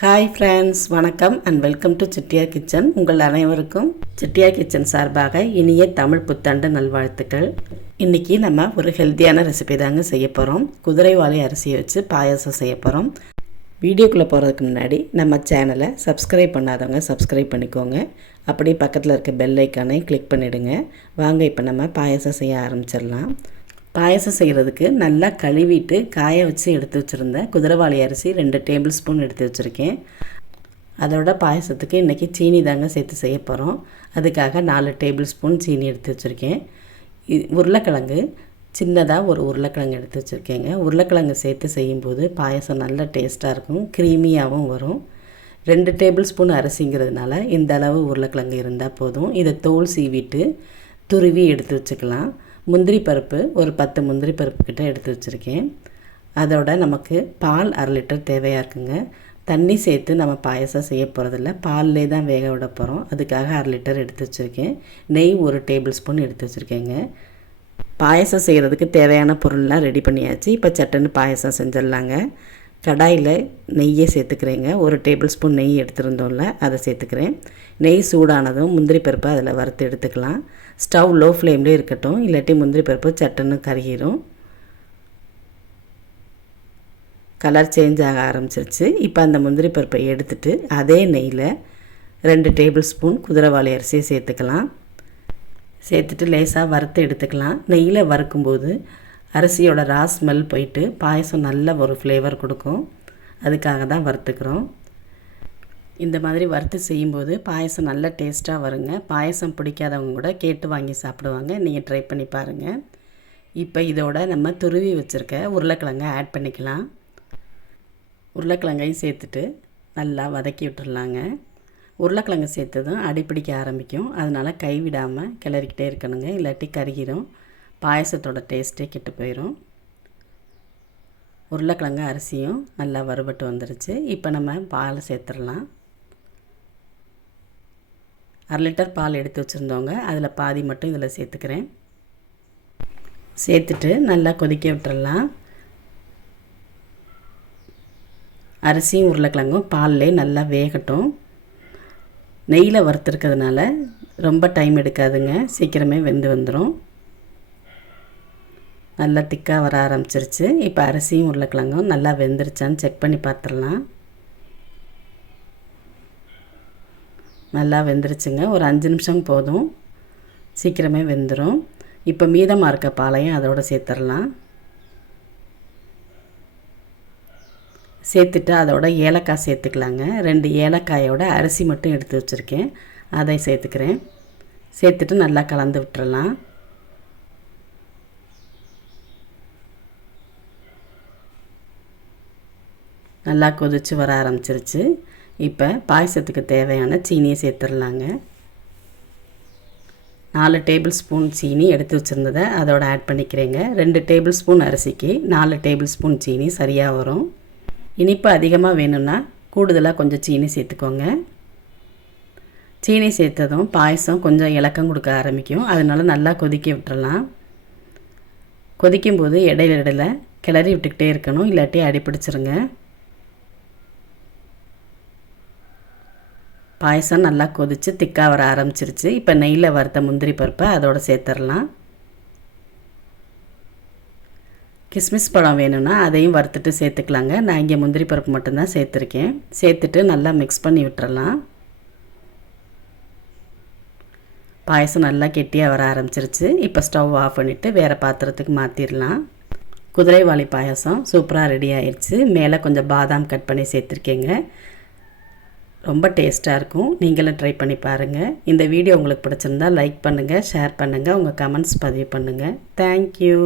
Hi friends வணக்கம் and welcome to சிட்டியா kitchen உங்கள் அனைவருக்கும் சிட்டியா கிச்சன் சார்பாக இனிய தமிழ் புத்தாண்டு நல்வாழ்த்துக்கள். இன்றைக்கி நம்ம ஒரு ஹெல்த்தியான ரெசிபி தாங்க செய்ய போகிறோம் குதிரைவாளி அரிசியை வச்சு பாயாசம் செய்ய போகிறோம் வீடியோக்குள்ளே போகிறதுக்கு முன்னாடி நம்ம சேனலை சப்ஸ்கிரைப் பண்ணாதவங்க சப்ஸ்கிரைப் பண்ணிக்கோங்க. அப்படியே பக்கத்தில் இருக்க பெல் ஐக்கானை கிளிக் பண்ணிவிடுங்க வாங்க இப்போ நம்ம பாயாசம் செய்ய ஆரம்பிச்சிடலாம். பாயசம் செய்கிறதுக்கு நல்லா கழுவிட்டு காய வச்சு எடுத்து வச்சுருந்தேன் குதிரைவாளி அரிசி ரெண்டு டேபிள் ஸ்பூன் எடுத்து வச்சுருக்கேன். அதோட பாயசத்துக்கு இன்றைக்கி சீனி தாங்க சேர்த்து செய்ய போகிறோம் அதுக்காக நாலு டேபிள் ஸ்பூன் சீனி எடுத்து வச்சுருக்கேன். உருளைக்கிழங்கு சின்னதாக ஒரு உருளைக்கிழங்கு எடுத்து வச்சுருக்கேங்க. உருளைக்கிழங்கு சேர்த்து செய்யும்போது பாயசம் நல்ல டேஸ்ட்டாக இருக்கும் க்ரீமியாகவும் வரும். ரெண்டு டேபிள் ஸ்பூன் அரிசிங்கிறதுனால இந்த அளவு உருளைக்கிழங்கு இருந்தால் போதும். இதை தோல் சீவிட்டு துருவி எடுத்து வச்சுக்கலாம். முந்திரி பருப்பு ஒரு பத்து முந்திரி பருப்பு கிட்ட எடுத்து வச்சுருக்கேன். அதோட நமக்கு பால் அரை லிட்டர் தேவையாக இருக்குங்க. தண்ணி சேர்த்து நம்ம பாயசம் செய்ய போகிறதில்ல பால்லே தான் வேக விட போகிறோம் அதுக்காக அரை லிட்டர் எடுத்து வச்சுருக்கேன். நெய் ஒரு டேபிள் ஸ்பூன் எடுத்து வச்சுருக்கேங்க. பாயசம் செய்கிறதுக்கு தேவையான பொருள்லாம் ரெடி பண்ணியாச்சு. இப்போ சட்டுன்னு பாயசம் செஞ்சிடலாங்க. கடாயில் நெய்யை சேர்த்துக்கிறேங்க. ஒரு டேபிள் ஸ்பூன் நெய் எடுத்துருந்தோம்ல அதை சேர்த்துக்கிறேன். நெய் சூடானதும் முந்திரி பருப்பை அதில் வறுத்து எடுத்துக்கலாம். ஸ்டவ் லோ ஃப்ளேம்லேயே இருக்கட்டும் இல்லாட்டி முந்திரி பருப்பு சட்டுன்னு கருகிரும். கலர் சேஞ்ச் ஆக ஆரம்பிச்சிருச்சு. இப்போ அந்த முந்திரி பருப்பை எடுத்துட்டு அதே நெய்யில் ரெண்டு டேபிள் ஸ்பூன் குதிரைவாளி அரிசியை சேர்த்துக்கலாம். சேர்த்துட்டு லேசாக வறுத்து எடுத்துக்கலாம். நெய்யில் வறுக்கும்போது அரிசியோட ரா ஸ்மெல் போயிட்டு பாயசம் நல்ல ஒரு ஃப்ளேவர் கொடுக்கும். அதுக்காக தான் வறுத்துக்கிறோம். இந்த மாதிரி வறுத்து செய்யும்போது பாயசம் நல்ல டேஸ்ட்டாக வருங்க. பாயசம் பிடிக்காதவங்க கூட கேட்டு வாங்கி சாப்பிடுவாங்க. நீங்கள் ட்ரை பண்ணி பாருங்கள் இப்போ இதோட நம்ம துருவி வச்சுருக்க உருளைக்கிழங்கை ஆட் பண்ணிக்கலாம். உருளைக்கிழங்கையும் சேர்த்துட்டு நல்லா வதக்கி விட்டுடலாங்க உருளைக்கிழங்கு சேர்த்ததும் அடிப்பிடிக்க ஆரம்பிக்கும். அதனால் கைவிடாமல் கிளறிக்கிட்டே இருக்கணுங்க. இல்லாட்டி கருகிரும். பாயசத்தோட டேஸ்ட்டே கெட்டு போயிடும் உருளைக்கிழங்கு அரிசியும் நல்லா வறுபட்டு வந்துருச்சு. இப்போ நம்ம பால் சேர்த்துடலாம். அரை லிட்டர் பால் எடுத்து வச்சுருந்தோங்க. அதில் பாதி மட்டும் இதில் சேர்த்துக்கிறேன். சேர்த்துட்டு நல்லா கொதிக்க விட்டுறலாம். அரிசியும் உருளைக்கிழங்கும் பால்லே நல்லா வேகட்டும். நெய்யில் வறுத்துருக்கிறதுனால ரொம்ப டைம் எடுக்காதுங்க. சீக்கிரமே வெந்து வந்துடும் நல்லா திக்காக வர ஆரம்பிச்சிருச்சு. இப்போ அரிசியும் உருளைக்கிழங்கும் நல்லா வெந்துருச்சான்னு செக் பண்ணி பார்த்துடலாம் நல்லா வெந்துருச்சுங்க. ஒரு அஞ்சு நிமிஷம் போதும். சீக்கிரமே வெந்துடும் இப்போ மீதமாக இருக்க பாலையும் அதோடு சேர்த்துடலாம். சேர்த்துட்டு அதோட ஏலக்காய் சேர்த்துக்கலாங்க. ரெண்டு ஏலக்காயோட அரிசி மட்டும் எடுத்து வச்சுருக்கேன். அதை சேர்த்துக்கிறேன். சேர்த்துட்டு நல்லா கலந்து விட்டுறலாம். நல்லா கொதித்து வர ஆரம்பிச்சிருச்சு. இப்போ பாயசத்துக்கு தேவையான சீனியை சேர்த்துடலாங்க. நாலு டேபிள் ஸ்பூன் சீனி எடுத்து வச்சுருந்ததை அதோட ஆட் பண்ணிக்கிறேங்க. ரெண்டு டேபிள் ஸ்பூன் அரிசிக்கு நாலு டேபிள் ஸ்பூன் சீனி சரியாக வரும். இனிப்பு அதிகமாக வேணும்னா கூடுதலாக கொஞ்சம் சீனி சேர்த்துக்கோங்க. சீனி சேர்த்ததும் பாயசம் கொஞ்சம் இலக்கம் கொடுக்க ஆரம்பிக்கும். அதனால நல்லா கொதிக்க விட்டுறலாம். கொதிக்கும்போது இடையில இடையில கிளறி விட்டுக்கிட்டே இருக்கணும். இல்லாட்டி அடிப்பிடிச்சிருங்க பாயசம் நல்லா கொதித்து திக்காக வர ஆரம்பிச்சிருச்சு. இப்போ நெய்யில் வறுத்த முந்திரி பருப்பை அதோடு சேர்த்துடலாம் கிஸ்மிஸ் பழம் வேணும்னா அதையும் வறுத்துட்டு சேர்த்துக்கலாங்க. நான் இங்கே முந்திரி பருப்பு மட்டும்தான் சேர்த்துருக்கேன். சேர்த்துட்டு நல்லா மிக்ஸ் பண்ணி விட்டுறலாம். பாயசம் நல்லா கெட்டியாக வர ஆரம்பிச்சிருச்சு. இப்போ ஸ்டவ் ஆஃப் பண்ணிவிட்டு வேறு பாத்திரத்துக்கு மாற்றிடலாம் குதிரைவாளி பாயசம் சூப்பராக ரெடி ஆயிடுச்சு மேலே கொஞ்சம் பாதாம் கட் பண்ணி சேர்த்துருக்கேங்க. ரொம்ப டேஸ்ட்டாக இருக்கும். நீங்களும் ட்ரை பண்ணி பாருங்கள் இந்த வீடியோ உங்களுக்கு பிடிச்சிருந்தா லைக் பண்ணுங்கள் ஷேர் பண்ணுங்கள் உங்கள் கமெண்ட்ஸ் பதிவு பண்ணுங்கள் தேங்க்யூ